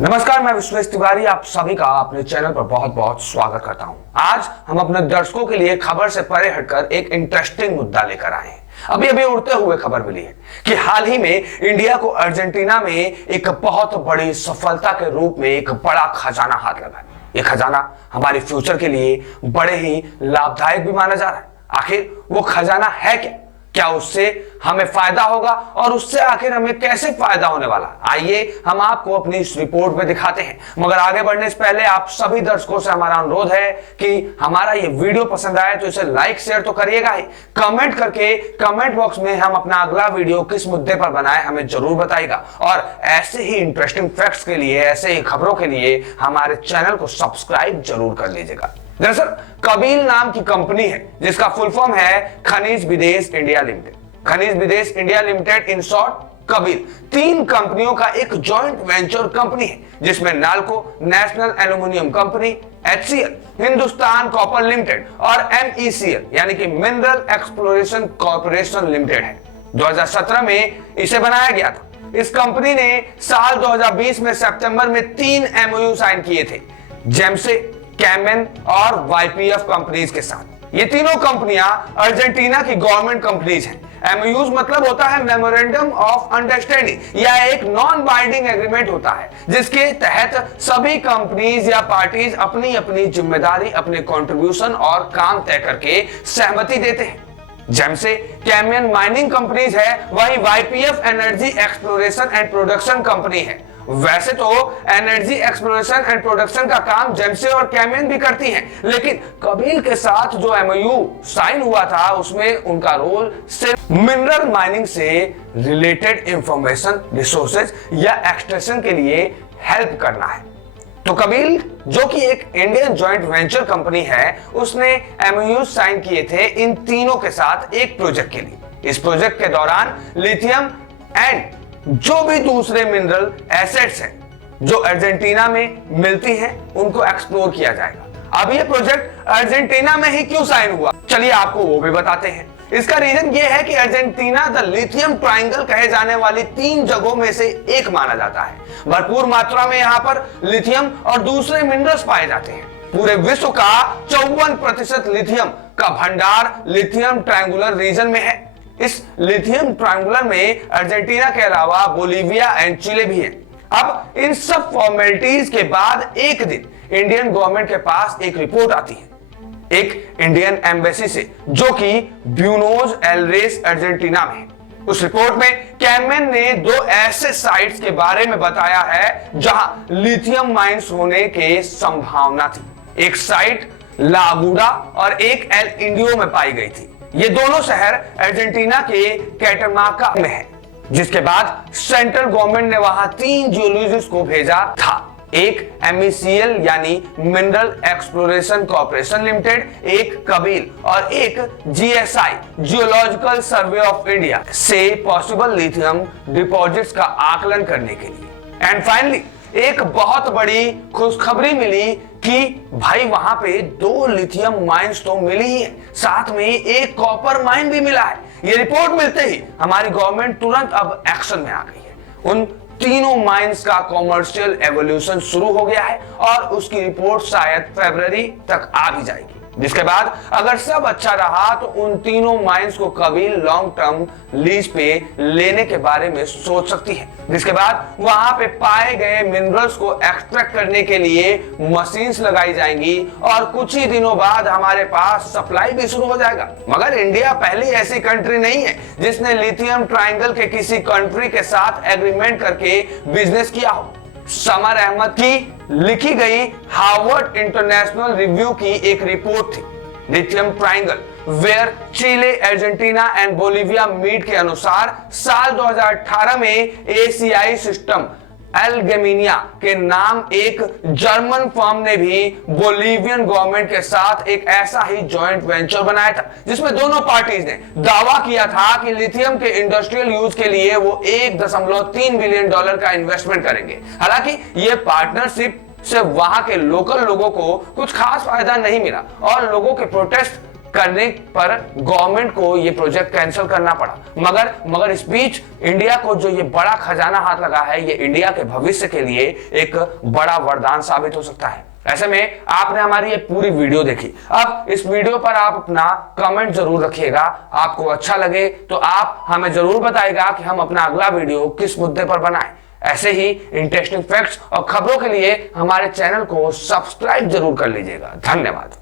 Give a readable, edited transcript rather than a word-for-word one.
नमस्कार, मैं विश्वेश तिवारी आप सभी का अपने चैनल पर बहुत बहुत स्वागत करता हूं। आज हम अपने दर्शकों के लिए खबर से परे हटकर एक इंटरेस्टिंग मुद्दा लेकर आए हैं। अभी अभी उड़ते हुए खबर मिली है कि हाल ही में इंडिया को अर्जेंटीना में एक बहुत बड़ी सफलता के रूप में एक बड़ा खजाना हाथ लगा है। ये खजाना हमारे फ्यूचर के लिए बड़े ही लाभदायक भी माना जा रहा है। आखिर वो खजाना है क्या उससे हमें फायदा होगा और उससे आखिर हमें कैसे फायदा होने वाला, आइए हम आपको अपनी इस रिपोर्ट में दिखाते हैं। मगर आगे बढ़ने से पहले आप सभी दर्शकों से हमारा अनुरोध है कि हमारा ये वीडियो पसंद आए तो इसे लाइक शेयर तो करिएगा ही, कमेंट करके कमेंट बॉक्स में हम अपना अगला वीडियो किस मुद्दे पर बनाए हमें जरूर बताइएगा। और ऐसे ही इंटरेस्टिंग फैक्ट्स के लिए, ऐसे ही खबरों के लिए हमारे चैनल को सब्सक्राइब जरूर कर लीजिएगा। दरअसल कबील नाम की कंपनी है जिसका फुल फॉर्म है खनिज विदेश इंडिया लिमिटेड। खनिज विदेश इंडिया लिमिटेड इन शॉर्ट कबील 3 कंपनियों का एक जॉइंट वेंचर कंपनी है जिसमें NALCO, national aluminium company, HCL, Hindustan copper limited और MECL यानी कि मिनरल एक्सप्लोरेशन कॉर्पोरेशन लिमिटेड है। 2017 में इसे बनाया गया था। इस कंपनी ने साल 2020 में सितंबर में 3 MOU साइन किए थे जेमसे, कैमेन और YPF कंपनीज के साथ। ये तीनों कंपनियां अर्जेंटीना की गवर्नमेंट कंपनीज हैं। MOUs मतलब होता है मेमोरेंडम ऑफ अंडरस्टैंडिंग या एक नॉन बाइंडिंग एग्रीमेंट होता है जिसके तहत सभी कंपनीज या पार्टीज अपनी अपनी जिम्मेदारी, अपने कंट्रीब्यूशन और काम तय करके सहमति देते हैं। जैसे कैमियन माइनिंग कंपनीज है, वही YPF energy exploration and production company है। वैसे तो एनर्जी एक्सप्लोरेशन एंड प्रोडक्शन का काम जेमसे और कैमियन भी करती हैं, लेकिन कबील के साथ जो MOU साइन हुआ था उसमें उनका रोल सिर्फ मिनरल माइनिंग से रिलेटेड इंफॉर्मेशन, रिसोर्सेज या एक्सट्रैक्शन के लिए हेल्प करना है। तो कबील जो कि एक इंडियन जॉइंट वेंचर कंपनी है, उसने MOU साइन किए थे इन तीनों के साथ एक प्रोजेक्ट के लिए। इस प्रोजेक्ट के दौरान लिथियम एंड जो भी दूसरे मिनरल एसेट्स हैं जो अर्जेंटीना में मिलती हैं उनको एक्सप्लोर किया जाएगा। अब ये प्रोजेक्ट अर्जेंटीना में ही क्यों साइन हुआ, चलिए आपको वो भी बताते हैं। इसका रीजन ये है कि अर्जेंटीना द लिथियम ट्रायंगल कहे जाने वाली 3 जगहों में से एक माना जाता है। भरपूर मात्रा में यहाँ पर लिथियम और दूसरे मिनरल्स पाए जाते हैं। पूरे विश्व का 54% लिथियम का भंडार लिथियम ट्रायंगुलर रीजन में है। इस लिथियम ट्रायंगुलर में अर्जेंटीना के अलावा बोलीविया एंड चिले भी हैं। अब इन सब फॉर्मेलिटीज के बाद एक दिन इंडियन गवर्नमेंट के पास एक रिपोर्ट आती है एक इंडियन एम्बेसी से जो कि ब्यूनोस एयरेस अर्जेंटीना में है। उस रिपोर्ट में कैमेन ने 2 ऐसे साइट्स के बारे में बताया है जहां लिथियम माइंस होने के संभावना थी। एक साइट लागुडा और एक एल इंडियो में पाई गई थी। ये दोनों शहर अर्जेंटीना के कैटामाका में है। जिसके बाद सेंट्रल गवर्नमेंट ने वहां 3 जियोलॉजिस्ट को भेजा था। एक MECL यानी मिनरल एक्सप्लोरेशन कॉर्पोरेशन लिमिटेड, एक कबील और एक GSI geological survey of India से पॉसिबल लिथियम डिपॉजिट्स का आकलन करने के लिए। एंड फाइनली एक बहुत बड़ी खुशखबरी मिली कि भाई वहां पे 2 लिथियम माइंस तो मिली ही है, साथ में एक कॉपर माइन भी मिला है। ये रिपोर्ट मिलते ही हमारी गवर्नमेंट तुरंत अब एक्शन में आ गई है। उन तीनों माइंस का कॉमर्शियल एवोल्यूशन शुरू हो गया है और उसकी रिपोर्ट शायद फरवरी तक आ भी जाएगी। जिसके बाद अगर सब अच्छा रहा तो उन तीनों माइंस को कबील लॉन्ग टर्म लीज पे लेने के बारे में सोच सकती है। जिसके बाद वहां पे पाए गए मिनरल्स को एक्सट्रैक्ट करने के लिए मशीन्स लगाई जाएंगी और कुछ ही दिनों बाद हमारे पास सप्लाई भी शुरू हो जाएगा। मगर इंडिया पहली ऐसी कंट्री नहीं है जिसने लिथियम ट्रायंगल के किसी कंट्री के साथ एग्रीमेंट करके बिजनेस किया हो। समर अहमद की लिखी गई हार्वर्ड इंटरनेशनल रिव्यू की एक रिपोर्ट थी lithium triangle where Chile, Argentina and Bolivia meet के अनुसार साल 2018 में ACI सिस्टम एल्गेमिनिया के नाम एक जर्मन फर्म ने भी बोलीवियन गवर्नमेंट के साथ एक ऐसा ही जॉइंट वेंचर बनाया था जिसमें दोनों पार्टीज ने दावा किया था कि लिथियम के इंडस्ट्रियल यूज के लिए वो $1.3 बिलियन का इन्वेस्टमेंट करेंगे। हालांकि ये पार्टनरशिप से वहां के लोकल लोगों को कुछ खास फायदा नहीं मिला और लोगों के प्रोटेस्ट करने पर गवर्नमेंट को ये प्रोजेक्ट कैंसिल करना पड़ा। मगर इस बीच इंडिया को जो ये बड़ा खजाना हाथ लगा है, ये इंडिया के भविष्य के लिए एक बड़ा वरदान साबित हो सकता है। ऐसे में आपने हमारी ये पूरी वीडियो देखी। अब इस वीडियो पर आप अपना कमेंट जरूर रखिएगा। आपको अच्छा लगे तो आप हमें जरूर बताइएगा कि हम अपना अगला वीडियो किस मुद्दे पर बनाएं। ऐसे ही इंटरेस्टिंग फैक्ट्स और खबरों के लिए हमारे चैनल को सब्सक्राइब जरूर कर लीजिएगा। धन्यवाद।